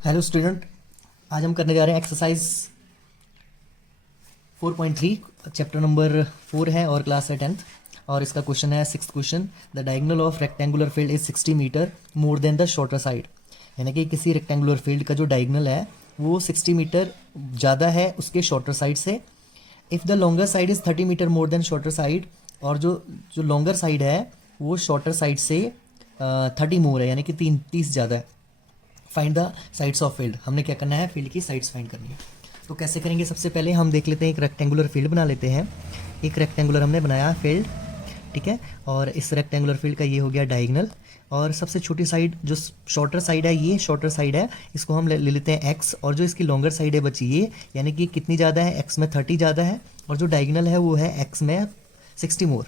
Hello student, आज हम करने जा रहे हैं एक्सरसाइज 4.3। चैप्टर नंबर 4 है और क्लास है 10th। और इसका क्वेश्चन है 6th question. The diagonal of rectangular field is 60 metre more than the shorter side. यानी कि किसी रेक्टेंगुलर फील्ड का जो डायगोनल है वो 60 मीटर ज़्यादा है उसके शॉर्टर साइड से। If the longer side is 30 metre more than shorter side, और जो जो लॉन्गर साइड है वो शॉर्टर साइड से 30 मोर है, यानी कि 30 ज़्यादा है। Find the sides of field. हमने क्या करना है, फील्ड की साइड्स फाइंड करनी है। तो कैसे करेंगे, सबसे पहले हम देख लेते हैं, एक रेक्टेंगुलर फील्ड बना लेते हैं। एक रेक्टेंगुलर हमने बनाया फील्ड, ठीक है। और इस रेक्टेंगुलर फील्ड का ये हो गया डायगोनल। और सबसे छोटी साइड जो शॉर्टर साइड है, ये शॉर्टर साइड है, इसको हम ले लेते हैं एक्स। और जो इसकी लॉन्गर साइड है बची ये, यानी कि कितनी ज़्यादा है, एक्स में 30 ज़्यादा है, और जो डायगोनल है वो है एक्स में 60 मोर,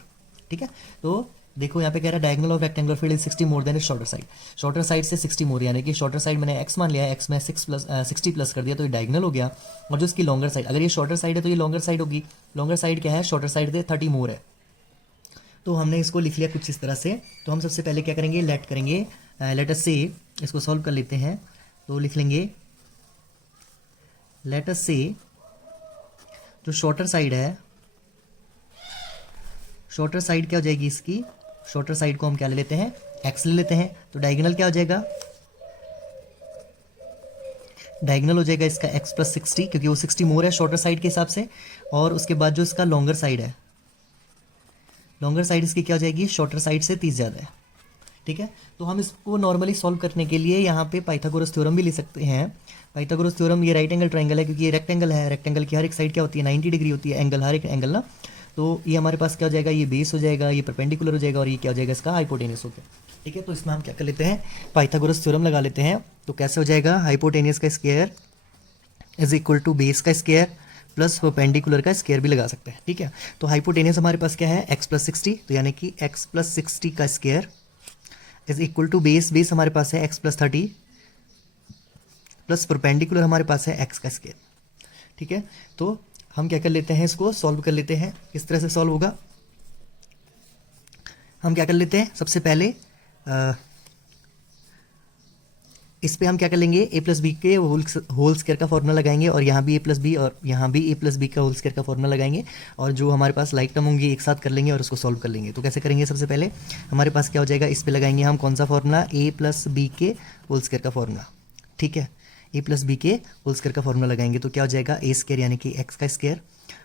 ठीक है। तो देखो यहाँ पे कह रहा है diagonal of rectangular field is 60 more than shorter side. Shorter side से 60 मोर, यानी कि शॉर्टर साइड मैंने एक्स मान लिया है, एक्स में 60 प्लस कर दिया तो ये डायगोनल हो गया। और जो इसकी लॉन्गर साइड, अगर ये शॉर्टर साइड है तो ये लॉन्गर साइड होगी। लॉन्गर साइड क्या है, शॉर्टर साइड से 30 मोर है। तो हमने इसको लिख लिया कुछ इस तरह से। तो हम सबसे पहले क्या करेंगे, लेट करेंगे, लेट अस से, इसको सॉल्व कर लेते हैं। तो लिख लेंगे लेट अस से, जो शॉर्टर साइड है, शॉर्टर साइड क्या हो जाएगी इसकी, शॉर्टर साइड को हम क्या ले लेते हैं, एक्स ले लेते हैं। तो डायगोनल क्या हो जाएगा, डायगोनल हो जाएगा इसका एक्स प्लस 60, क्योंकि वो 60 मोर है शॉर्टर साइड के हिसाब से। और उसके बाद जो इसका लॉन्गर साइड है, लॉन्गर साइड इसकी क्या हो जाएगी, शॉर्टर साइड से 30 ज़्यादा है, ठीक है। तो हम इसको नॉर्मली सॉल्व करने के लिए यहाँ पे पाइथागोरस थ्योरम भी ले सकते हैं। पाइथागोरस थ्योरम, ये राइट एंगल ट्राइंगल है, क्योंकि ये रेक्टेंगल है, रेक्टेंगल की हर एक साइड क्या होती है, 90 डिग्री होती है एंगल, हर एक एंगल ना। तो ये हमारे पास क्या हो जाएगा, ये बेस हो जाएगा, ये परपेंडिकुलर हो जाएगा, और ये क्या हो जाएगा, इसका हाइपोटेनियस हो गया, ठीक है। तो इसमें हम क्या कर लेते हैं, पाइथागोरस थ्योरम लगा लेते हैं। तो कैसे हो जाएगा, हाइपोटेनियस का square is equal to base का स्क्वायर प्लस परपेंडिकुलर का स्क्वायर भी लगा सकते हैं, ठीक है। तो हाइपोटेनियस हमारे पास क्या है, एक्स प्लस 60, तो यानी कि एक्स प्लस 60 का square is equal to base, base हमारे पास है एक्स प्लस 30 प्लस परपेंडिकुलर हमारे पास है एक्स का स्क्वायर, ठीक है। तो हम क्या कर लेते हैं, इसको सॉल्व कर लेते हैं। किस तरह से सॉल्व होगा, हम क्या कर लेते हैं, सबसे पहले इस पे हम क्या कर लेंगे, ए प्लस बी के होल स्क्वायर का फॉर्मूला लगाएंगे, और यहाँ भी ए प्लस बी और यहाँ भी ए प्लस बी का होल स्क्वायर का फॉर्मूला लगाएंगे, और जो हमारे पास लाइक टर्म होंगी एक साथ कर लेंगे और उसको सॉल्व कर लेंगे। तो कैसे करेंगे, सबसे पहले हमारे पास क्या हो जाएगा, इस पे लगाएंगे हम कौन सा फॉर्मूला, ए प्लस बी के होल स्क्वायर का फॉर्मूला, ठीक है। ए प्लस बी के होल स्क्वायर का फॉर्मूला लगाएंगे तो क्या हो जाएगा, ए स्क्वायर यानी कि एक्स का स्क्वायर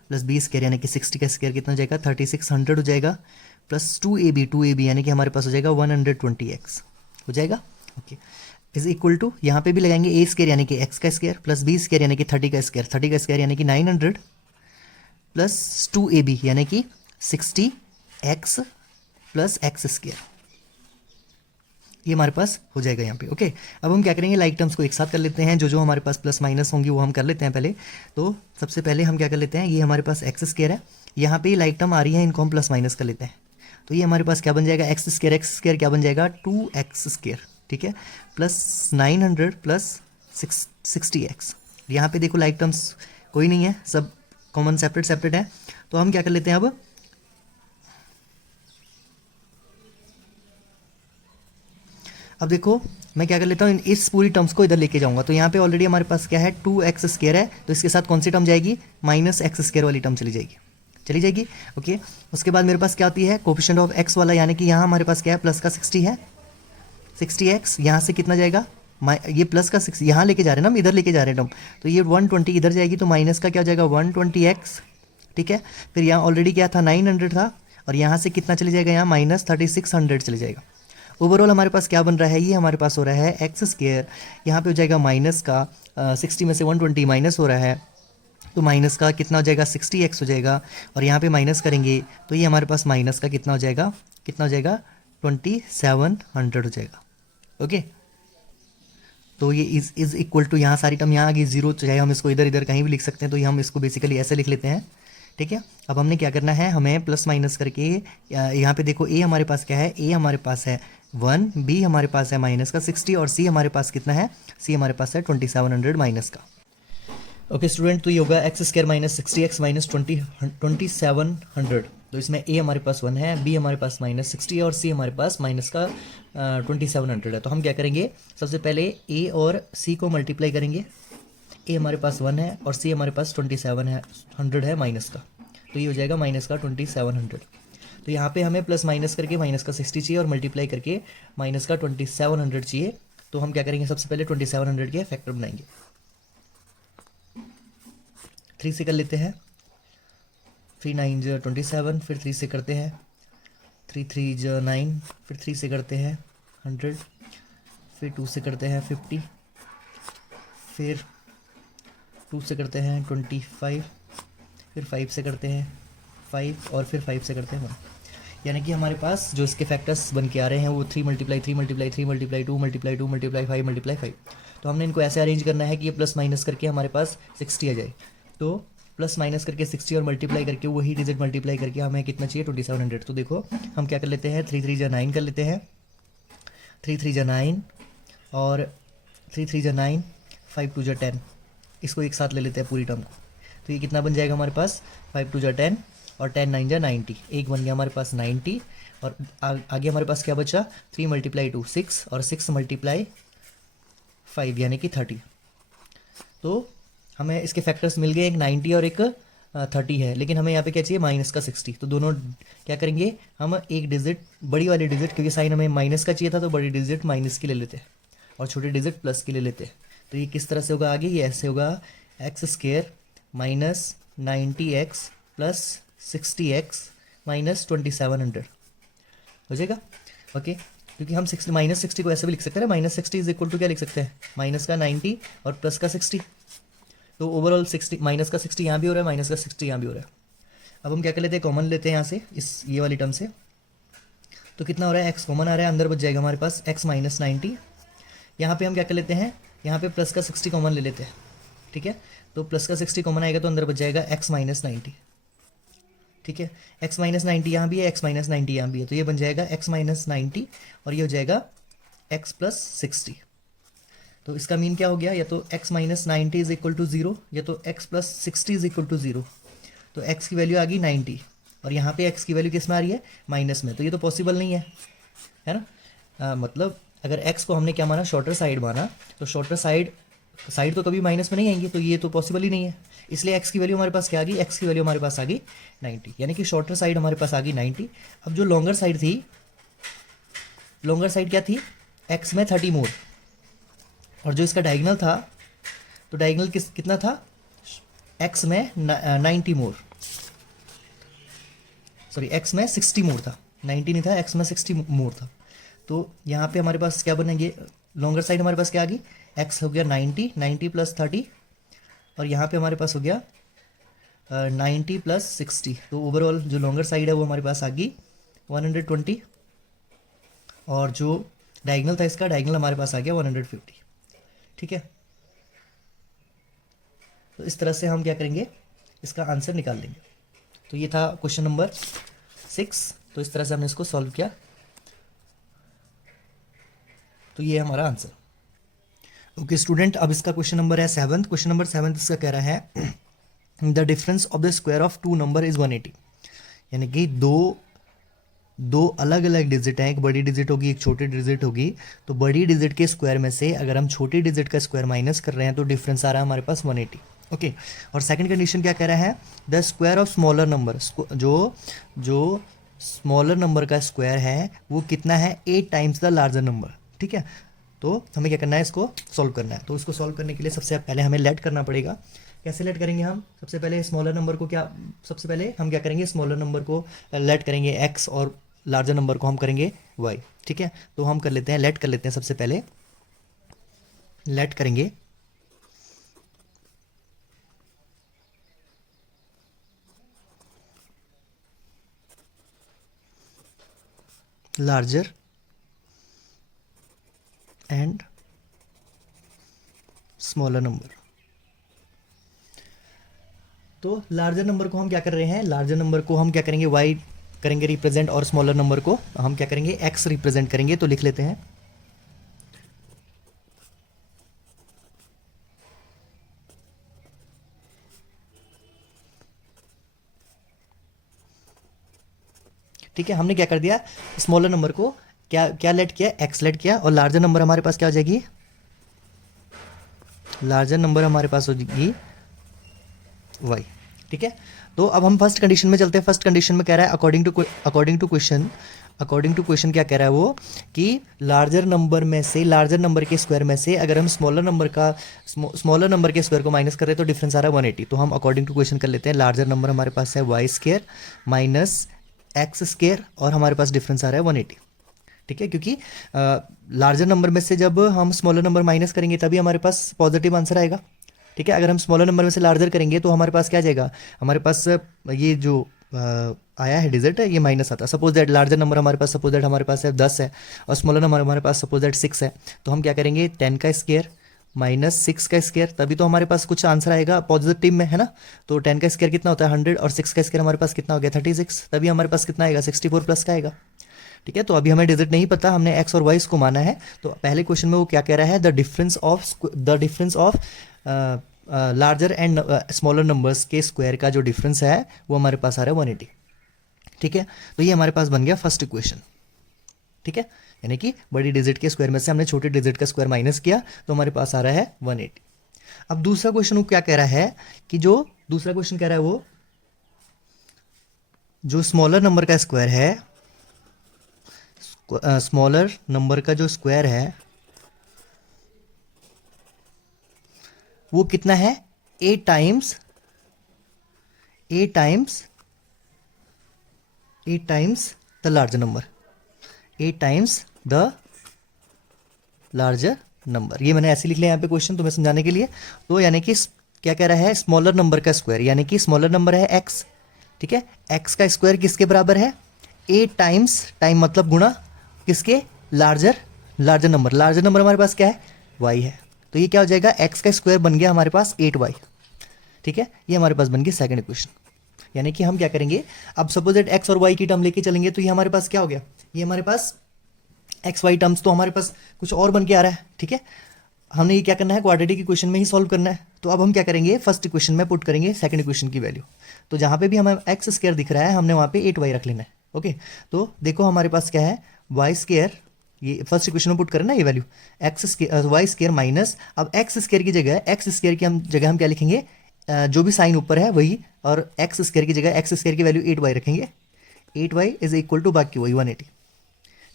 प्लस बी स्क्वायर यानी कि 60 का स्क्वायर कितना हो जाएगा, 3600 हो जाएगा, प्लस 2ab यानी कि हमारे पास हो जाएगा 120x हो जाएगा, ओके। इज इक्वल टू, यहाँ पे भी लगाएंगे ए स्क्वायर यानी कि एक्स का स्क्वायर प्लस बी स्क्वायर यानी कि 30 का स्क्वायर, 30 का स्क्वायर यानी कि 900 प्लस 2ab यानी कि 60x प्लस एक्स स्क्वायर, ये हमारे पास हो जाएगा यहाँ पे, ओके। अब हम क्या करेंगे, लाइक टर्म्स को एक साथ कर लेते हैं, जो जो हमारे पास प्लस माइनस होंगी वो हम कर लेते हैं पहले। तो सबसे पहले हम क्या कर लेते हैं, ये हमारे पास एक्स स्क्वायर है, यहाँ पे लाइक टर्म आ रही है, इनको हम प्लस माइनस कर लेते हैं। तो ये हमारे पास क्या बन जाएगा, एक्स स्क्वायर क्या बन जाएगा, 2x स्क्वायर, ठीक है, प्लस 900 प्लस 60x। यहाँ पे देखो लाइक टर्म्स कोई नहीं है, सब कॉमन सेपरेट सेपरेट है। तो हम क्या कर लेते हैं, अब देखो मैं क्या कर लेता हूँ, इस पूरी टर्म्स को इधर लेके जाऊंगा। तो यहाँ पे ऑलरेडी हमारे पास क्या है, 2x स्क्वायर है, तो इसके साथ कौन सी टर्म जाएगी, माइनस एक्स स्क्वायर वाली टर्म चली जाएगी, ओके। उसके बाद मेरे पास क्या होती है, कोफिशिएंट ऑफ x वाला, यानी कि यहाँ हमारे पास क्या है, प्लस का 60 है, 60x, यहाँ से कितना जाएगा, ये प्लस का 6 यहाँ लेके जा रहे हैं ना, हम इधर लेके जा रहे हैं टर्म, तो ये 120 इधर जाएगी, तो माइनस का क्या हो जाएगा, 120x, ठीक है। फिर यहाँ ऑलरेडी क्या था, 900 था, और यहाँ से कितना चले जाएगा, यहाँ माइनस 3600 चले जाएगा। ओवरऑल हमारे पास क्या बन रहा है, ये हमारे पास हो रहा है एक्स स्क्वायर, यहाँ पे हो जाएगा माइनस का 60 में से 120 माइनस हो रहा है, तो माइनस का कितना हो जाएगा, 60x हो जाएगा, और यहाँ पे माइनस करेंगे तो ये हमारे पास माइनस का कितना हो जाएगा, 2700 हो जाएगा, ओके। तो ये इज इक्वल टू, यहाँ सारी टर्म यहाँ आ गई जीरो, चाहे हम इसको इधर इधर कहीं भी लिख सकते हैं, तो ये हम इसको बेसिकली ऐसे लिख लेते हैं, ठीक है। अब हमने क्या करना है, हमें प्लस माइनस करके यहाँ पे देखो ए हमारे पास क्या है, ए हमारे पास है 1, बी हमारे पास है माइनस का 60, और सी हमारे पास कितना है, सी हमारे पास है 2700 माइनस का। ओके स्टूडेंट, तो ये होगा x square minus 60x minus 2700। तो इसमें ए हमारे पास 1 है, बी हमारे पास माइनस 60 है और सी हमारे पास माइनस का 2700 है। तो हम क्या करेंगे, सबसे पहले ए और सी को मल्टीप्लाई करेंगे। ए हमारे पास 1 है और सी हमारे पास 2700 है माइनस का, तो ये हो जाएगा माइनस का 2700। तो यहाँ पे हमें प्लस माइनस करके माइनस का 60 चाहिए और मल्टीप्लाई करके माइनस का 2700 चाहिए। तो हम क्या करेंगे, सबसे पहले 2700 के फैक्टर बनाएंगे। 3 से कर लेते हैं, 3 9 ज 27, फिर 3 से करते हैं 3 3 ज 9, फिर 3 से करते हैं 100, फिर 2 से करते हैं 50, फिर 2 से करते हैं 25, फिर 5 से करते हैं 5 और फिर 5 से करते हैं 1। यानी कि हमारे पास जो इसके फैक्टर्स बन के आ रहे हैं वो 3 multiply 3 multiply 3 multiply 2 multiply 2 multiply 5 multiply 5। तो हमने इनको ऐसे अरेंज करना है कि ये प्लस माइनस करके हमारे पास 60 आ जाए। तो प्लस माइनस करके 60 और मल्टीप्लाई करके वही डिजिट मल्टीप्लाई करके हमें कितना चाहिए 2700। तो देखो हम क्या कर लेते हैं, 3 3 जा 9 कर लेते हैं, 3 3 जा 9 और 3 3 जा 9, 5 2 जा 10, इसको एक साथ ले लेते हैं पूरी टर्म को। तो ये कितना बन जाएगा हमारे पास, 5 2 जा 10 और 10 9 जा 90, एक बन गया हमारे पास 90। और आगे हमारे पास क्या बचा, 3 मल्टीप्लाई 2 6 और 6 मल्टीप्लाई 5 यानी कि 30। तो हमें इसके फैक्टर्स मिल गए, एक 90 और एक 30 है, लेकिन हमें यहाँ पे क्या चाहिए, माइनस का 60। तो दोनों क्या करेंगे, हम एक डिजिट बड़ी वाली डिजिट, क्योंकि साइन हमें माइनस का चाहिए था तो बड़ी डिजिट माइनस की ले लेते हैं और छोटी डिजिट प्लस की ले लेते हैं। तो ये किस तरह से होगा आगे, ये ऐसे होगा, x square minus 90x plus 60x minus 2700 हो जाएगा। ओके, क्योंकि हम माइनस 60 को ऐसे भी लिख सकते हैं, माइनस 60 इज इक्वल टू क्या लिख सकते हैं, माइनस का 90 और प्लस का 60। तो ओवरऑल 60 माइनस का 60 यहाँ भी हो रहा है, माइनस का 60 यहाँ भी हो रहा है। अब हम क्या कर लेते हैं, कॉमन लेते हैं यहाँ से, इस ये वाली टर्म से। तो कितना हो रहा है, एक्स कॉमन आ रहा है, अंदर बच जाएगा हमारे पास एक्स माइनस 90। यहाँ पे हम क्या कर लेते हैं, यहाँ पे प्लस का 60 कॉमन ले लेते हैं, ठीक है। तो प्लस का 60 कॉमन आएगा तो अंदर बच जाएगा एक्स माइनस 90, ठीक है। एक्स माइनस 90 यहाँ भी है, एक्स माइनस 90 यहाँ भी है, तो ये बन जाएगा एक्स माइनस 90 और ये हो जाएगा एक्स प्लस 60। तो इसका मीन क्या हो गया, या तो x minus 90 is equal to 0 या तो x plus 60 is equal to 0। तो x की वैल्यू आ गई 90 और यहाँ पे x की वैल्यू किस में आ रही है, माइनस में। तो ये तो पॉसिबल नहीं है ना। मतलब अगर x को हमने क्या माना, शॉर्टर साइड माना, तो शॉर्टर साइड तो कभी माइनस में नहीं आएंगी, तो ये तो पॉसिबल ही नहीं है। इसलिए x की वैल्यू हमारे पास क्या आ गई, x की वैल्यू हमारे पास आ गई 90, यानी कि शॉर्टर साइड हमारे पास आ गई 90। अब जो लॉन्गर साइड थी, लॉन्गर साइड क्या थी, x में 30 मोर, और जो इसका डायगोनल था, तो डायगोनल कितना था, x में 90 मोर, सॉरी x में 60 मोर था, 90 नहीं था, x में 60 मोर था। तो यहाँ पे हमारे पास क्या बनेंगे, लॉन्गर साइड हमारे पास क्या आ गई, x हो गया 90, 90 प्लस 30, और यहाँ पे हमारे पास हो गया 90 प्लस 60। तो ओवरऑल जो लॉन्गर साइड है वो हमारे पास आ गई 120, और जो डायगोनल था इसका, डायगोनल हमारे पास आ गया 150, ठीक है। तो इस तरह से हम क्या करेंगे, इसका आंसर निकाल लेंगे। तो ये था क्वेश्चन नंबर 6। तो इस तरह से हमने इसको सॉल्व किया, तो ये हमारा आंसर। ओके स्टूडेंट, अब इसका क्वेश्चन नंबर है 7। क्वेश्चन नंबर 7 इसका कह रहा है the difference of the square of 2 number is 180। यानी कि दो अलग अलग डिजिट हैं, एक बड़ी डिजिट होगी एक छोटी डिजिट होगी। तो बड़ी डिजिट के स्क्वायर में से अगर हम छोटी डिजिट का स्क्वायर माइनस कर रहे हैं तो डिफरेंस आ रहा है हमारे पास 180। ओके, और सेकंड कंडीशन क्या कह रहा है, the square of smaller number, जो स्मॉलर नंबर का स्क्वायर है वो कितना है, 8 टाइम्स द लार्जर नंबर, ठीक है। तो हमें क्या करना है, इसको सॉल्व करना है। तो इसको सॉल्व करने के लिए सबसे पहले हमें लेट करना पड़ेगा। कैसे लेट करेंगे हम, सबसे पहले स्मॉलर नंबर को सबसे पहले हम क्या करेंगे, स्मॉलर नंबर को लेट करेंगे x और लार्जर नंबर को हम करेंगे y, ठीक है। तो हम कर लेते हैं, लेट कर लेते हैं, सबसे पहले लेट करेंगे लार्जर एंड स्मॉलर नंबर। तो लार्जर नंबर को हम क्या कर रहे हैं, लार्जर नंबर को हम क्या करेंगे, y करेंगे रिप्रेजेंट, और स्मॉलर नंबर को हम क्या करेंगे, x रिप्रेजेंट करेंगे। तो लिख लेते हैं ठीक है, हमने क्या कर दिया, स्मॉलर नंबर को क्या क्या लेट किया, एक्स लेट किया, और लार्जर नंबर हमारे पास क्या हो जाएगी, लार्जर नंबर हमारे पास हो जाएगी वाई। ठीक है, तो अब हम फर्स्ट कंडीशन में चलते हैं। फर्स्ट कंडीशन में कह रहा है अकॉर्डिंग टू क्वेश्चन क्या कह रहा है वो, कि लार्जर नंबर के स्क्वायर में से अगर हम स्मॉलर नंबर के स्क्वायर को माइनस कर रहे हैं तो डिफरेंस आ रहा है 180। तो हम अकॉर्डिंग टू क्वेश्चन कर लेते हैं। लार्जर नंबर हमारे पास है y square minus x square, और हमारे पास डिफरेंस आ रहा है 180। ठीक है, क्योंकि लार्जर नंबर में से जब हम स्मॉलर नंबर माइनस करेंगे तभी हमारे पास पॉजिटिव आंसर आएगा। ठीक है, अगर हम स्मॉलर नंबर में से लार्जर करेंगे तो हमारे पास क्या जाएगा, हमारे पास ये जो आया है डिजिट है ये माइनस आता है। सपोज दैट लार्जर नंबर हमारे पास है 10 है, और स्मॉलर नंबर हमारे पास सपोज दैट 6 है, तो हम क्या करेंगे 10 का स्क्वायर माइनस 6 का स्क्वायर, तभी तो हमारे पास कुछ आंसर आएगा पॉजिटिव में, है ना। तो 10 का स्क्वायर कितना होता है 100, और 6 का स्क्वायर हमारे पास कितना हो गया 36, तभी हमारे पास कितना आएगा 64 प्लस का आएगा। ठीक है, तो अभी हमें डिजिट नहीं पता, हमने एक्स और वाई को माना है। तो पहले क्वेश्चन में वो क्या कह रहा है, the difference of larger and smaller numbers के स्क्वायर का जो डिफरेंस है वो हमारे पास आ रहा है 180। ठीक है, तो ये हमारे पास बन गया फर्स्ट इक्वेशन। ठीक है, यानी कि बड़ी डिजिट के स्क्वायर में से हमने छोटे डिजिट का स्क्वायर माइनस किया तो हमारे पास आ रहा है 180। अब दूसरा क्वेश्चन क्या कह रहा है, कि जो दूसरा क्वेश्चन कह रहा है वो जो स्मॉलर नंबर का स्क्वायर है, स्मॉलर नंबर का जो स्क्वायर है वो कितना है, a times the larger number, a times the larger number. ये मैंने ऐसे लिख लिया यहाँ पे क्वेश्चन तुम्हें समझाने के लिए। तो यानी कि क्या कह रहा है, स्मॉलर नंबर का स्क्वायर, यानी कि स्मॉलर नंबर है एक्स। ठीक है, एक्स का स्क्वायर किसके बराबर है, ए टाइम्स, टाइम मतलब गुणा किसके, लार्जर नंबर। लार्जर नंबर हमारे पास क्या है, वाई है। तो ये क्या हो जाएगा, एक्स का स्क्वायर बन गया हमारे पास 8y। ठीक है, ये हमारे पास बन गई सेकंड इक्वेशन। यानी कि हम क्या करेंगे, अब सपोज दैट एक्स और वाई की टर्म लेके चलेंगे तो ये हमारे पास क्या हो गया, ये हमारे पास एक्स वाई टर्म्स तो हमारे पास कुछ और बन के आ रहा है। ठीक है, हमने ये क्या करना है, क्वाड्रेटिक इक्वेशन में ही सॉल्व करना है। तो अब हम क्या करेंगे, फर्स्ट इक्वेशन में पुट करेंगे सेकंड इक्वेशन की वैल्यू। तो जहां पे भी हमें एक्स स्क्वायर दिख रहा है हमने वहां पे 8y रख लेना है। ओके, तो देखो हमारे पास क्या है, वाई स्क्वायर, ये फर्स्ट इक्वेशन में पुट करें ना ये value, x square y square minus, अब एक्स स्क्वायर की जगह हम क्या लिखेंगे, जो भी साइन ऊपर है वही, और एक्स स्क्वायर की जगह एक्स स्क्वायर की वैल्यू 8y रखेंगे। 8y इज इक्वल टू बाकी वही 180।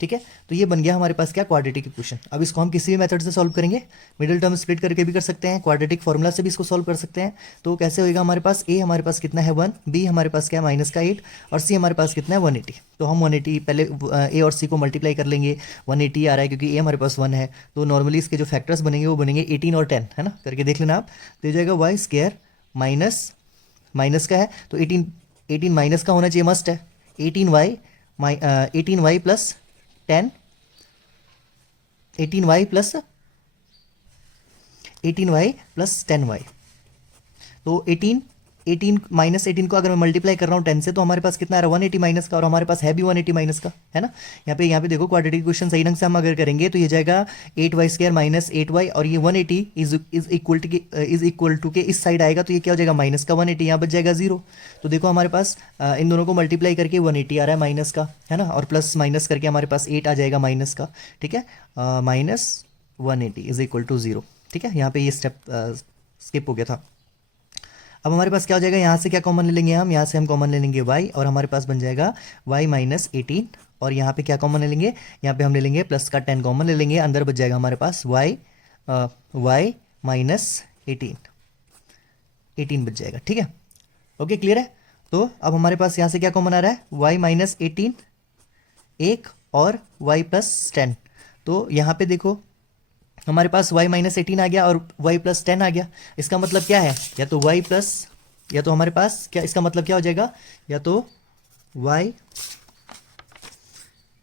ठीक है, तो ये बन गया हमारे पास क्या, क्वाड्रेटिक इक्वेशन। अब इसको हम किसी भी मेथड से सॉल्व करेंगे, मिडिल टर्म स्प्लिट करके भी कर सकते हैं, क्वाड्रेटिक फॉर्मूला से भी इसको सॉल्व कर सकते हैं। तो कैसे होएगा, हमारे पास ए हमारे पास कितना है 1, बी हमारे पास क्या है माइनस का 8, और सी हमारे पास कितना है 180। तो हम 180 पहले ए और सी को मल्टीप्लाई कर लेंगे, 180 आ रहा है क्योंकि ए हमारे पास 1 है। तो नॉर्मली इसके जो फैक्टर्स बनेंगे वो बनेंगे 18 और 10, है ना, करके देख लेना आप। तो ये जाएगा वाई स्क्वायर माइनस का है तो 18 माइनस का होना चाहिए, मस्ट है। 18y plus 10, 18y plus 10y। तो 18 माइनस 18 को अगर मैं मल्टीप्लाई कर रहा हूँ 10 से तो हमारे पास कितना आ रहा है 180 माइनस का, और हमारे पास है भी 180 माइनस का, है ना। यहाँ पे देखो क्वाड्रेटिक इक्वेशन सही ढंग से हम अगर करेंगे तो ये जाएगा 8y स्क्वायर माइनस 8y, और ये 180 इज इक्वल टू के इस साइड आएगा तो ये क्या हो जाएगा माइनस का 180, यहाँ बच जाएगा 0। तो देखो हमारे पास इन दोनों को मल्टीप्लाई करके 180 आ रहा है माइनस का, है ना, और प्लस माइनस करके हमारे पास 8 आ जाएगा माइनस का। ठीक है, माइनस 180 इज इक्वल टू 0। ठीक है, यहाँ पे ये स्टेप स्किप हो गया था। अब हमारे पास क्या हो जाएगा, यहाँ से क्या कॉमन ले लेंगे हम, यहाँ से हम कॉमन ले लेंगे y, और हमारे पास बन जाएगा y माइनस 18, और यहाँ पे क्या कॉमन ले लेंगे, यहाँ पे हम ले लेंगे प्लस का 10 कॉमन ले लेंगे, अंदर बच जाएगा हमारे पास y माइनस 18 बच जाएगा। ठीक है, ओके, क्लियर है। तो अब हमारे पास यहाँ से क्या कॉमन आ रहा है, y माइनस 18 एक, और y प्लस 10। तो यहाँ पे देखो हमारे पास y माइनस 18 आ गया और y प्लस 10 आ गया। इसका मतलब क्या है, या तो y प्लस, या तो हमारे पास क्या, इसका मतलब क्या हो जाएगा, या तो y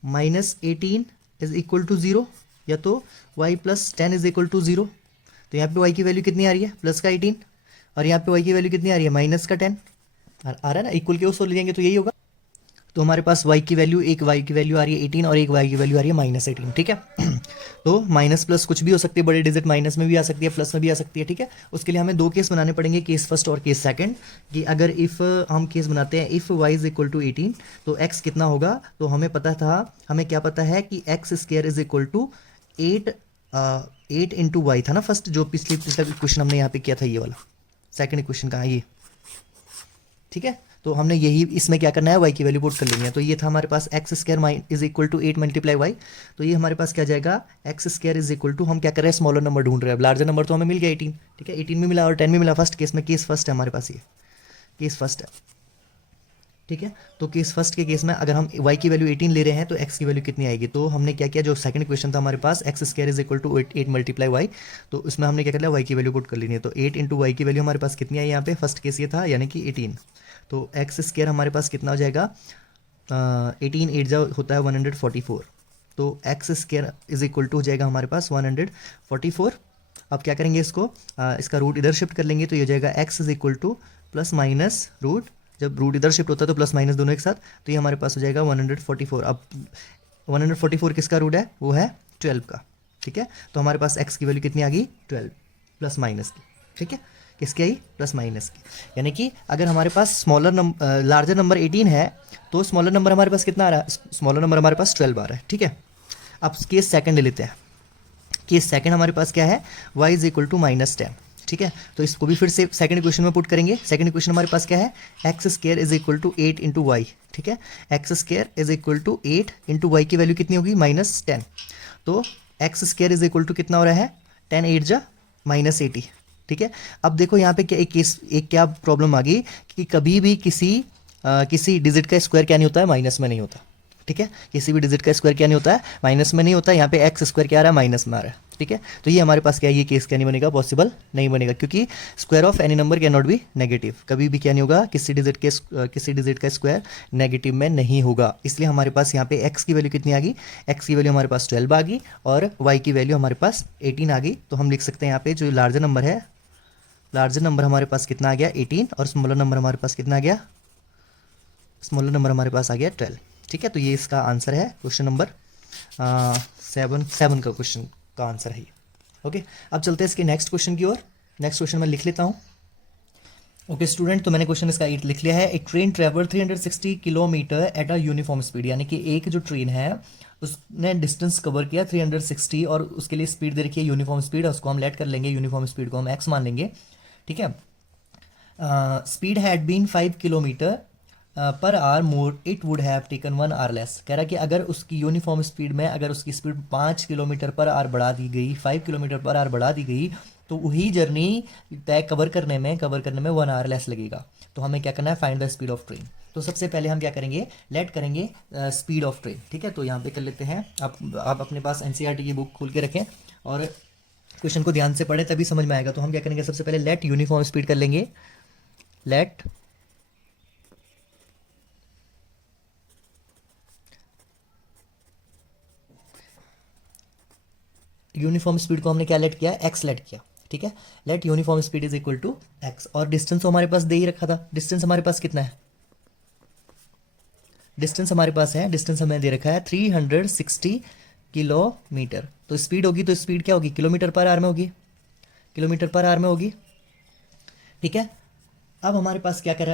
minus 18 is equal to 0, या तो y plus 10 is equal to 0। तो यहाँ पे y की वैल्यू कितनी आ रही है, प्लस का 18, और यहाँ पे y की वैल्यू कितनी आ रही है, माइनस का 10 आ रहा है ना, इक्वल के उसको ले जाएंगे तो यही होगा। तो हमारे पास y की वैल्यू, एक y की वैल्यू आ रही है 18 और एक y की वैल्यू आ रही है -18, ठीक है। तो माइनस प्लस कुछ भी हो सकती है, बड़े डिजिट माइनस में भी आ सकती है, प्लस में भी आ सकती है, ठीक है। उसके लिए हमें दो केस बनाने पड़ेंगे, केस फर्स्ट और केस सेकंड। कि अगर इफ़ हम केस बनाते हैं if y is equal to 18 तो x कितना होगा, तो हमें पता था, हमें क्या पता है कि x square is equal to 8 into y था ना फर्स्ट, जो पिछले क्वेश्चन हमने यहाँ पे किया था, ये वाला सेकंड क्वेश्चन कहाँ, ये, ठीक है। तो हमने यही इसमें क्या करना है, y की वैल्यू पुट कर लेनी है। तो ये था हमारे पास x square is equal to 8 multiply y. तो ये हमारे पास क्या जाएगा, x square is equal to, हम क्या कर रहे हैं, स्मॉलर नंबर ढूंढ रहे हैं। लार्जर नंबर तो हमें मिल गया 18, ठीक है, 18 में मिला और 10 में मिला फर्स्ट केस में। केस फर्स्ट है हमारे पास, ये केस फर्स्ट है, ठीक है। तो केस फर्स्ट के केस में अगर हम y की वैल्यू 18 ले रहे हैं तो x की वैल्यू कितनी आएगी। तो हमने क्या किया, जो सेकंड क्वेश्चन था हमारे पास, x square is equal to 8 multiply y, तो उसमें हमने क्या कर लिया, y की वैल्यू पुट कर लेनी है। तो 8 इंटू वाई की वैल्यू हमारे पास कितनी आई यहाँ पे, फर्स्ट केस ये था यानी कि 18। तो एक्स स्क्वायर हमारे पास कितना हो जाएगा, 18 8 जा होता है 144। तो x square is equal to हो जाएगा हमारे पास 144। अब क्या करेंगे, इसको इसका रूट इधर शिफ्ट कर लेंगे, तो ये हो जाएगा x is equal to plus minus root, जब रूट इधर शिफ्ट होता है तो प्लस माइनस दोनों एक साथ, तो ये हमारे पास हो जाएगा 144। अब 144 किसका रूट है, वो है 12 का, ठीक है। तो हमारे पास x की वैल्यू कितनी आ गई, 12 प्लस माइनस की, ठीक है। किसकी आई, प्लस माइनस की। यानी कि अगर हमारे पास लार्जर नंबर 18 है तो स्मॉलर नंबर हमारे पास कितना आ रहा है, स्मॉलर नंबर हमारे पास 12 आ रहा है, ठीक है। अब केस सेकंड ले लेते हैं। केस सेकंड हमारे पास क्या है, y इज इक्वल टू -10, ठीक है। तो इसको भी फिर से सेकंड क्वेश्चन में पुट करेंगे। सेकंड क्वेश्चन हमारे पास क्या है, x square is equal to 8 into y, ठीक है। X square is equal to 8 into y की वैल्यू कितनी होगी, -10। तो x square is equal to कितना हो रहा है, 10 8 जा -80, ठीक है। अब देखो यहाँ पे क्या एक क्या प्रॉब्लम आ गई कि कभी भी किसी डिजिट का स्क्वायर क्या नहीं होता है, माइनस में नहीं होता, ठीक है। किसी भी डिजिट का स्क्वायर क्या नहीं होता है, माइनस में नहीं होता। यहाँ पे एक्स स्क्वायर क्या आ रहा है, माइनस में आ रहा है, ठीक है। तो ये हमारे पास क्या है, ये केस क्या नहीं बनेगा, पॉसिबल नहीं बनेगा, क्योंकि square of any number can not be negative. कभी भी क्या नहीं होगा, किसी डिजिट का स्क्वायर नेगेटिव में नहीं होगा। इसलिए हमारे पास यहाँ पे एक्स की वैल्यू कितनी आ गई, एक्स की वैल्यू हमारे पास 12 आ गई और वाई की वैल्यू हमारे पास 18 आ गई। तो हम लिख सकते हैं यहाँ पे जो लार्जर नंबर है, लार्जर नंबर हमारे पास कितना आ गया 18 और स्मॉलर नंबर हमारे पास कितना आ गया, स्मॉलर नंबर हमारे पास आ गया 12, ठीक है। तो ये इसका आंसर है, क्वेश्चन नंबर 7 का क्वेश्चन का आंसर है ये, ओके। अब चलते हैं इसके नेक्स्ट क्वेश्चन की ओर। नेक्स्ट क्वेश्चन मैं लिख लेता हूँ, ओके स्टूडेंट। तो मैंने क्वेश्चन इसका 8 लिख लिया है। एक train travel 360 kilometre at a uniform speed, यानी कि एक जो ट्रेन है उसने डिस्टेंस कवर किया 360 और उसके लिए स्पीड दे रखी है यूनिफॉर्म स्पीड, उसको हम लेट कर लेंगे, यूनिफॉर्म स्पीड को हम एक्स मान लेंगे, ठीक है। Speed had been 5 kilometre per hour more, it would have taken 1 hour less. कह रहा कि अगर उसकी यूनिफॉर्म स्पीड में अगर उसकी स्पीड 5 किलोमीटर पर आवर बढ़ा दी गई, 5 किलोमीटर पर आवर बढ़ा दी गई, तो वही जर्नी तय कवर करने में 1 आवर लेस लगेगा। तो हमें क्या करना है, find the speed of train. तो सबसे पहले हम क्या करेंगे, लेट करेंगे स्पीड ऑफ ट्रेन, ठीक है। तो यहाँ पे कर लेते हैं, आप अपने पास एनसीईआरटी की बुक खोल के रखें और क्वेश्चन को ध्यान से पढ़ें, तभी समझ में आएगा। तो हम क्या करेंगे, सबसे पहले लेट यूनिफॉर्म स्पीड कर लेंगे, लेट यूनिफॉर्म स्पीड को हमने क्या लेट किया, एक्स लेट किया, ठीक है। Let uniform speed is equal to x, और डिस्टेंस तो हमारे पास दे ही रखा था। डिस्टेंस हमारे पास कितना है, डिस्टेंस हमारे पास है, डिस्टेंस हमें दे रखा है 360 किलोमीटर। तो स्पीड होगी, तो स्पीड क्या होगी, किलोमीटर पर आवर में होगी, किलोमीटर पर आवर में होगी, ठीक है। अब हमारे पास क्या कह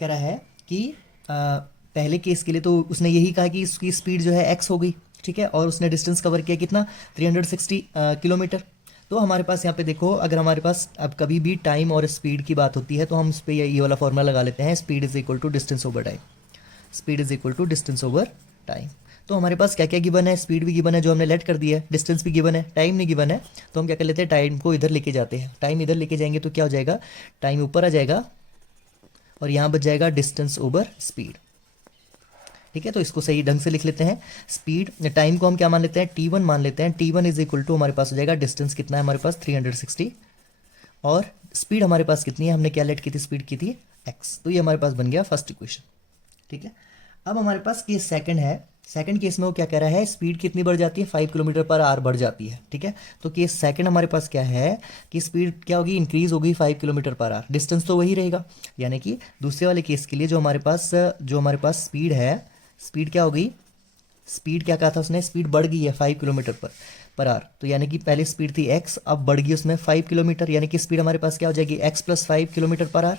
रहा है कि पहले केस के लिए तो उसने यही कहा कि इसकी स्पीड जो है एक्स हो गई, ठीक है, और उसने डिस्टेंस कवर किया कितना, 360 किलोमीटर। तो हमारे पास यहाँ पे देखो, अगर हमारे पास अब कभी भी टाइम और स्पीड की बात होती है तो हम इस पर ये वाला फॉर्मूला लगा लेते हैं, speed is equal to distance over time, speed is equal to distance over time. तो हमारे पास क्या क्या गिवन है, स्पीड भी गिवन है जो हमने लेट कर दिया है, डिस्टेंस भी गिवन है, टाइम नहीं गिवन है। तो हम क्या कर लेते हैं, टाइम को इधर लेके जाते हैं, टाइम इधर लेके जाएंगे तो क्या हो जाएगा, टाइम ऊपर आ जाएगा और यहाँ बच जाएगा डिस्टेंस ओवर स्पीड, ठीक है। तो इसको सही ढंग से लिख लेते हैं, स्पीड, टाइम को हम क्या मान लेते हैं, t1 मान लेते हैं। t1 इज इक्वल टू हमारे पास हो जाएगा, डिस्टेंस कितना है हमारे पास 360 और स्पीड हमारे पास कितनी है, हमने क्या लेट की थी, स्पीड की थी x। तो ये हमारे पास बन गया फर्स्ट इक्वेशन, ठीक है। अब हमारे पास केस सेकंड है, सेकंड केस में वो क्या कह रहा है, स्पीड कितनी बढ़ जाती है, 5 किलोमीटर पर आवर बढ़ जाती है, ठीक है। तो केस सेकंड हमारे पास क्या है कि स्पीड क्या होगी, इंक्रीज होगी 5 किलोमीटर पर आवर, डिस्टेंस तो वही रहेगा। यानी कि दूसरे वाले केस के लिए जो हमारे पास स्पीड है, स्पीड क्या हो गई, स्पीड क्या कहा था उसने, स्पीड बढ़ गई है 5 किलोमीटर पर आवर। तो यानी कि पहले स्पीड थी x, अब बढ़ गई उसमें 5 किलोमीटर, यानी कि स्पीड हमारे पास क्या हो जाएगी x plus 5 kilometre per our.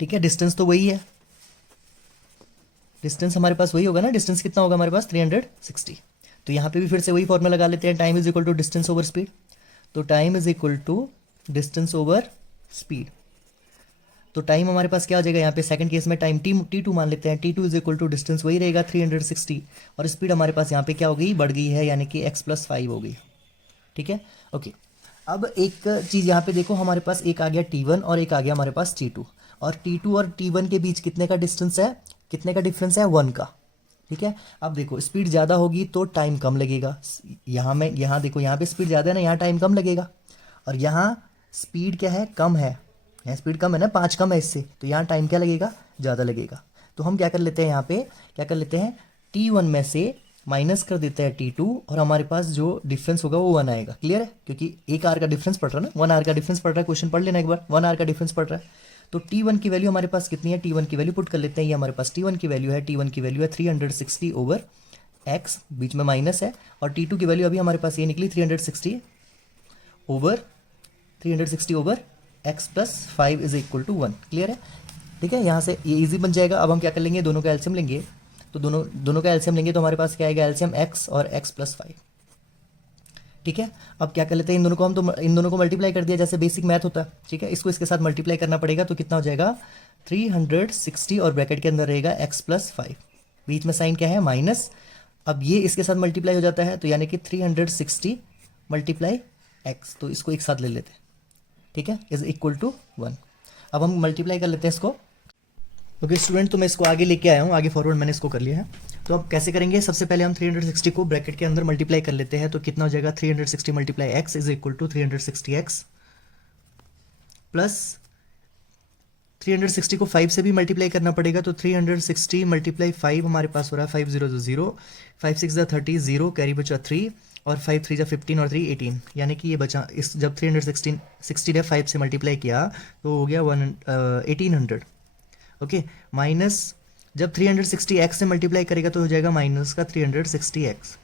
ठीक है, डिस्टेंस तो वही है, डिस्टेंस हमारे पास वही होगा ना, डिस्टेंस कितना होगा हमारे पास 360। तो यहाँ पे भी फिर से वही फॉर्मूला लगा लेते हैं, time is equal to distance over speed. तो time is equal to distance over speed. तो टाइम हमारे पास क्या हो जाएगा यहाँ पे, सेकंड केस में टाइम t2 मान लेते हैं, t2 is equal to distance वही रहेगा 360, और स्पीड हमारे पास यहाँ पे क्या हो गई, बढ़ गई है, यानी कि x प्लस 5 हो गई। ठीक है, ओके। अब एक चीज़ यहाँ पे देखो, हमारे पास एक आ गया t1 और एक आ गया हमारे पास t2, और t2 और t1 के बीच कितने का डिस्टेंस है, कितने का डिफरेंस है, 1 का। ठीक है, अब देखो स्पीड ज़्यादा होगी तो टाइम कम लगेगा, यहाँ देखो, यहाँ पे स्पीड ज़्यादा है ना, यहाँ टाइम कम लगेगा, और यहाँ स्पीड क्या है, कम है, यहाँ स्पीड कम है ना, 5 कम है इससे, तो यहाँ टाइम क्या लगेगा, ज़्यादा लगेगा। तो हम क्या कर लेते हैं, यहाँ पे क्या कर लेते हैं, t1 में से माइनस कर देते हैं t2, और हमारे पास जो डिफरेंस होगा वो 1 आएगा। क्लियर है, क्योंकि 1 आवर का डिफरेंस पड़ रहा है ना, 1 आवर का डिफरेंस पड़ रहा है, क्वेश्चन पढ़ लेना एक बार, 1 आवर का डिफरेंस पड़ रहा है। तो t1 की वैल्यू हमारे पास कितनी है, t1 की वैल्यू पुट कर लेते हैं, ये हमारे पास t1 की वैल्यू है, t1 की वैल्यू है 360 ओवर x, बीच में माइनस है, और t2 की वैल्यू अभी हमारे पास ये निकली 360 over x plus 5 is equal to 1। Clear है, ठीक है, यहाँ से ये इजी बन जाएगा। अब हम क्या कर लेंगे, दोनों का एलसीएम लेंगे, तो दोनों का एलसीएम लेंगे तो हमारे पास क्या आएगा, एलसीएम x और x प्लस 5। ठीक है, अब क्या कर लेते हैं, इन दोनों को मल्टीप्लाई कर दिया, जैसे बेसिक मैथ होता है। ठीक है, इसको इसके साथ मल्टीप्लाई करना पड़ेगा, तो कितना हो जाएगा 360, और ब्रैकेट के अंदर रहेगा x प्लस 5, बीच में साइन क्या है, माइनस। अब ये इसके साथ मल्टीप्लाई हो जाता है, तो यानी कि 360 मल्टीप्लाई x, तो इसको एक साथ ले लेते हैं। ठीक है, इज इक्वल टू 1। अब हम मल्टीप्लाई कर लेते हैं इसको। ओके स्टूडेंट, तो मैं इसको आगे लेके आया हूँ, आगे फॉरवर्ड मैंने इसको कर लिया है। तो अब कैसे करेंगे, सबसे पहले हम 360 को ब्रैकेट के अंदर मल्टीप्लाई कर लेते हैं, तो कितना हो जाएगा, 360 multiply x is equal to 360x plus 360 को 5 से भी मल्टीप्लाई करना पड़ेगा, तो 360 मल्टीप्लाई 5 हमारे पास हो रहा है 5 0 0, 5 6 30, 0 कैरी बचा 3, और 5 3 जा 15 और 3 18, यानी कि ये बचा, इस जब 360 ने 5 से मल्टीप्लाई किया तो हो गया 1800। ओके, माइनस जब 360x से मल्टीप्लाई करेगा तो हो जाएगा माइनस का 360x,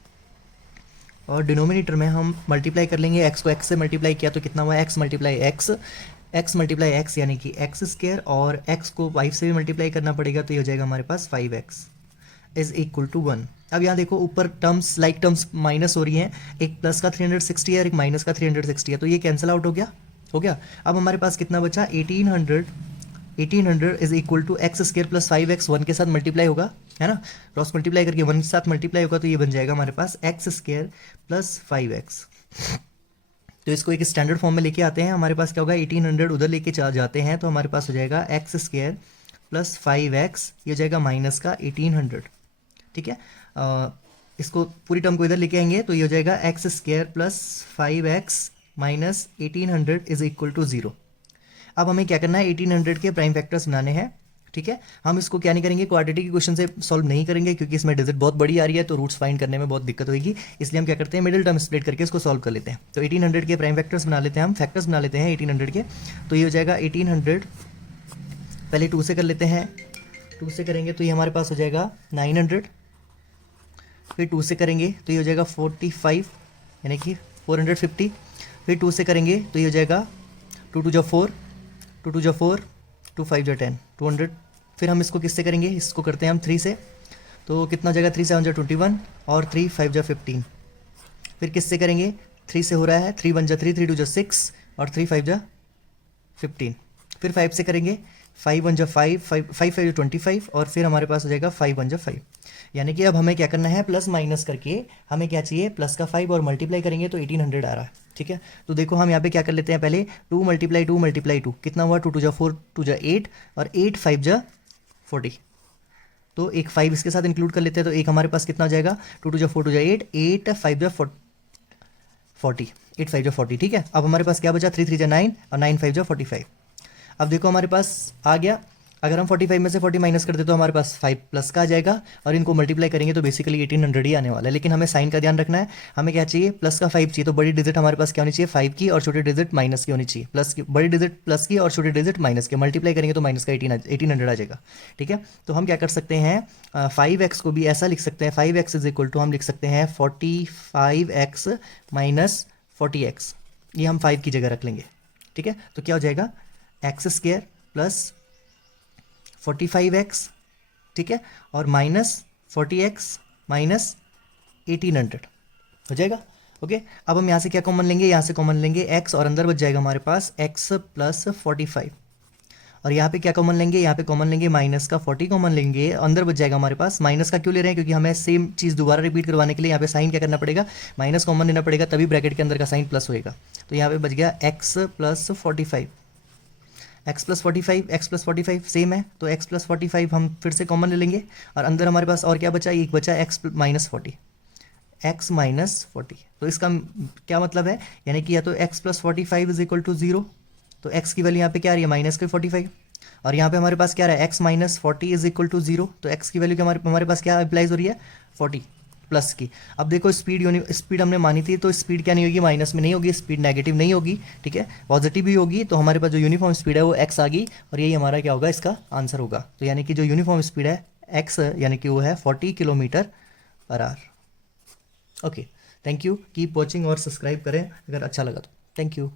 और डिनोमिनेटर में हम मल्टीप्लाई कर लेंगे, x को x से मल्टीप्लाई किया तो कितना हुआ, x मल्टीप्लाई x यानी कि x स्क्वायर, और x को 5 से भी मल्टीप्लाई करना पड़ेगा, तो ये हो जाएगा हमारे पास 5x इज इक्वल टू 1। अब यहाँ देखो ऊपर टर्म्स लाइक टर्म्स माइनस हो रही हैं, एक प्लस का 360 है और एक माइनस का 360 है, तो ये कैंसिल आउट हो गया। अब हमारे पास कितना बचा, 1800 is equal to x square plus 5x, 1 के साथ मल्टीप्लाई होगा, है ना, क्रॉस मल्टीप्लाई करके 1 के साथ मल्टीप्लाई होगा, तो ये बन जाएगा हमारे पास एक्स स्क्वायर प्लस 5x। तो इसको एक स्टैंडर्ड फॉर्म में लेके आते हैं, हमारे पास क्या होगा, 1800 उधर लेके जाते हैं, तो हमारे पास हो जाएगा एक्स स्क्वायर प्लस 5x, ये हो जाएगा माइनस का 1800। ठीक है, इसको पूरी टर्म को इधर लेके आएंगे, तो ये हो जाएगा x square plus 5x minus 1800 is equal to 0। अब हमें क्या करना है, 1800 के प्राइम फैक्टर्स बनाने हैं। ठीक है, हम इसको क्या नहीं करेंगे, क्वाड्रेटिक इक्वेशन से सॉल्व नहीं करेंगे, क्योंकि इसमें डिजिट बहुत बड़ी आ रही है, तो रूट्स फाइंड करने में बहुत दिक्कत होगी, इसलिए हम क्या करते हैं, मिडिल टर्म स्प्लिट करके इसको सॉल्व कर लेते हैं। तो 1800 के प्राइम फैक्टर्स बना लेते हैं, हम फैक्टर्स बना लेते हैं 1800 के, तो ये हो जाएगा 1800, पहले 2 से कर लेते हैं, 2 से करेंगे तो ये हमारे पास हो जाएगा 900, फिर 2 से करेंगे तो ये हो जाएगा 45, यानी कि 450, फिर 2 से करेंगे तो ये हो जाएगा 2 2 जा 4, 2 2 जा 4, 2 5 जा 10, 200। फिर हम इसको किससे करेंगे, इसको करते हैं हम 3 से, तो कितना हो जाएगा, 3 7 जा 21, और 3 5 जा 15। फिर किससे करेंगे, 3 से हो रहा है, 3 1 जा 3, 3 2 जा 6, और 3 5 जा 15। फिर 5 से करेंगे, 5 1 जा 5, 5 5 जा 25, और फिर हमारे पास हो जाएगा 5 1 जा 5। यानी कि अब हमें क्या करना है, प्लस माइनस करके हमें क्या चाहिए, प्लस का 5 और मल्टीप्लाई करेंगे तो 1800 आ रहा है। ठीक है, तो देखो हम यहाँ पे क्या कर लेते हैं, पहले 2 मल्टीप्लाई 2 कितना हुआ, 2 2 जा 4, 2 जा 8, और 8 5 जा 40, तो एक 5 इसके साथ इंक्लूड कर लेते हैं, तो एक हमारे पास कितना हो जाएगा, 2 2 जा 4, 2 जा 8, 8 5 जा 40, 8 5 जा 40। ठीक है, अब हमारे पास क्या बचा, 3 3 जा 9, और 9 5 जा 45। अब देखो हमारे पास आ गया, अगर हम 45 में से 40 माइनस कर दे तो हमारे पास 5 प्लस का आ जाएगा और इनको मल्टीप्लाई करेंगे तो बेसिकली 1800 ही आने वाला है। लेकिन हमें साइन का ध्यान रखना है, हमें क्या चाहिए, प्लस का 5 चाहिए, तो बड़ी डिजिट हमारे पास क्या होनी चाहिए, 5 की, और छोटी डिजिट माइनस की होनी चाहिए। प्लस की बड़ी डिजिट प्लस की और छोटी डिजिट माइनस की, मल्टीप्लाई करेंगे तो माइनस का 1800 आ जाएगा। ठीक है, तो हम क्या कर सकते हैं, 5x को भी ऐसा लिख सकते हैं, 5x इज इक्वल टू हम लिख सकते हैं 45x माइनस 40x, ये हम 5 की जगह रख लेंगे। ठीक है, तो क्या हो जाएगा, एक्स स्क्वायर प्लस 45x, ठीक है, और माइनस 40x माइनस 1800 हो जाएगा। ओके, अब हम यहाँ से क्या कॉमन लेंगे, यहाँ से कॉमन लेंगे x और अंदर बच जाएगा हमारे पास x प्लस 45, और यहाँ पे क्या कॉमन लेंगे, यहाँ पे कॉमन लेंगे माइनस का 40 कॉमन लेंगे, अंदर बच जाएगा हमारे पास, माइनस का क्यों ले रहे हैं, क्योंकि हमें सेम चीज़ दोबारा रिपीट करवाने के लिए यहाँ पे साइन क्या करना पड़ेगा, माइनस कॉमन लेना पड़ेगा, तभी ब्रैकेट के अंदर का साइन प्लस होएगा। तो यहाँ पे बच गया x plus 45, x plus 45, x plus 45 same है, तो x प्लस 45 हम फिर से कॉमन ले लेंगे, और अंदर हमारे पास और क्या बचा, एक बचा x माइनस 40, x माइनस 40। तो इसका क्या मतलब है, यानी कि या तो x plus 45 is equal to 0, तो x की वैल्यू यहाँ पे क्या आ रही है, माइनस के 45, और यहाँ पे हमारे पास क्या रहा है, x minus 40 is equal to 0, तो x की वैल्यू क्या हमारे पास क्या अप्लाइज हो रही है, 40 प्लस की। अब देखो स्पीड हमने मानी थी, तो स्पीड क्या नहीं होगी, माइनस में नहीं होगी, स्पीड नेगेटिव नहीं होगी, ठीक है, पॉजिटिव ही होगी, तो हमारे पास जो यूनिफॉर्म स्पीड है वो x आ गई, और यही हमारा क्या होगा, इसका आंसर होगा। तो यानी कि जो यूनिफॉर्म स्पीड है x, यानी कि वो है 40 kilometre per our. Okay, thank you, keep watching और सब्सक्राइब करें अगर अच्छा लगा तो। Thank you.